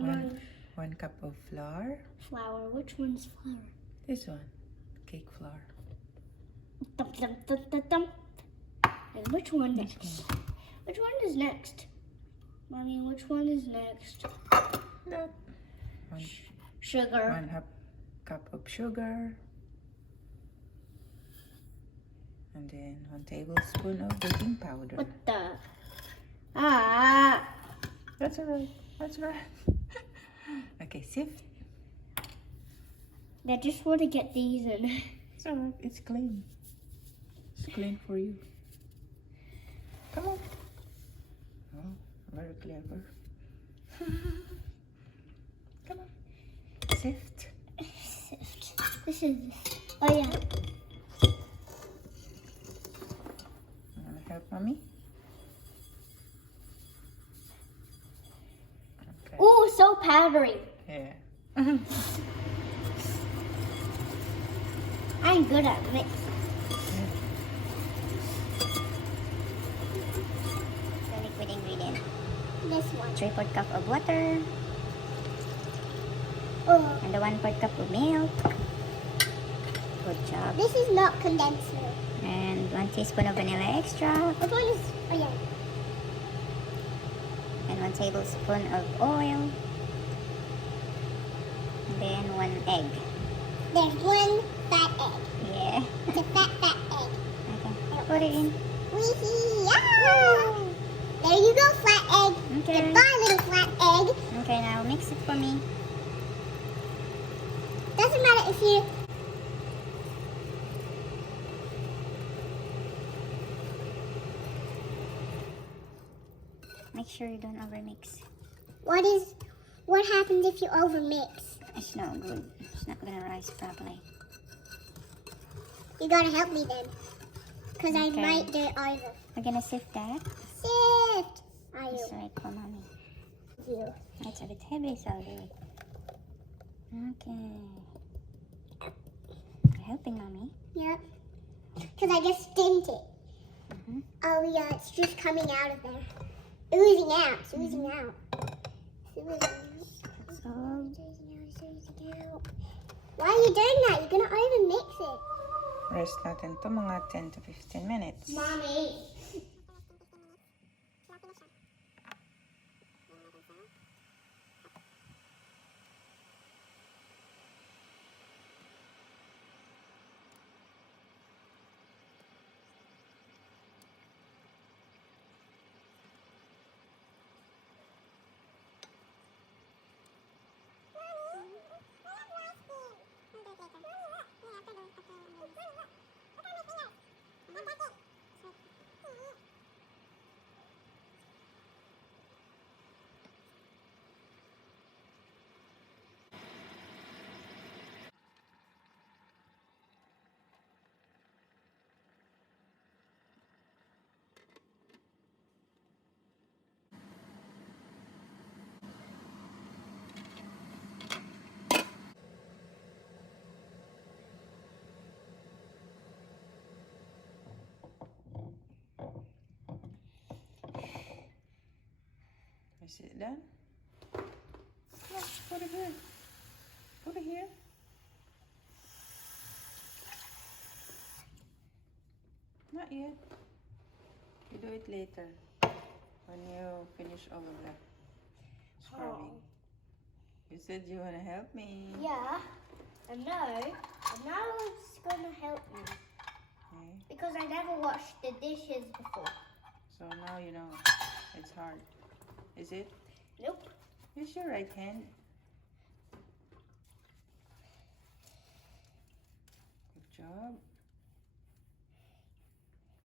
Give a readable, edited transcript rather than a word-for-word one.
One cup of flour. Flour. Which one's flour? This one. Cake flour. Thump, thump, thump, thump, thump. And which one next? Which one is next? Mommy, which one is next? That. Sugar. 1 cup of sugar. And then 1 tablespoon of baking powder. What the? Ah. That's alright. That's right. Okay, sift. I just want to get these in. It's alright. It's clean. It's clean for you. Come on. Oh, very clever. Come on. Sift. Sift. This is. Oh yeah. You wanna help mommy? Okay. Oh, so powdery. Yeah. I'm good at mixing. The liquid ingredient. This one. 3/4 cup of water. Oh. And the 1/4 cup of milk. Good job. This is not condensed milk. And 1 teaspoon of vanilla extract. Which one is? Oh yeah. And 1 tablespoon of oil. And then 1 egg. There's 1 fat egg. Yeah. It's a fat egg. Okay. Put it in. Yeah. There you go, flat egg. Okay. Goodbye, little flat egg. Okay, now mix it for me. Doesn't matter if you. Make sure you don't overmix. What happens if you overmix? It's not good. It's not gonna rise properly. You gotta help me then. Because I Okay. might do it over. We're gonna sift that. Sift! Are you? That's right for mommy. You. It's a bit heavy, so do it. Okay. You're helping mommy. Yep. Because I just stimmed it. Mm-hmm. Oh yeah, it's just coming out of there. Oozing out. It's oozing out. It's oozing out. So, It's oozing out. Why are you doing that? You're gonna overmix it. rest natin to mga 10 to 15 minutes. Mommy. Is it done? Yeah, put it here. Put it here. Not yet. You do it later. When you finish all of that scrubbing. You said you want to help me. Yeah, I know. And now it's gonna help me. Okay. Because I never washed the dishes before. So now you know it's hard. Is it? Nope. Use your right hand. Good job.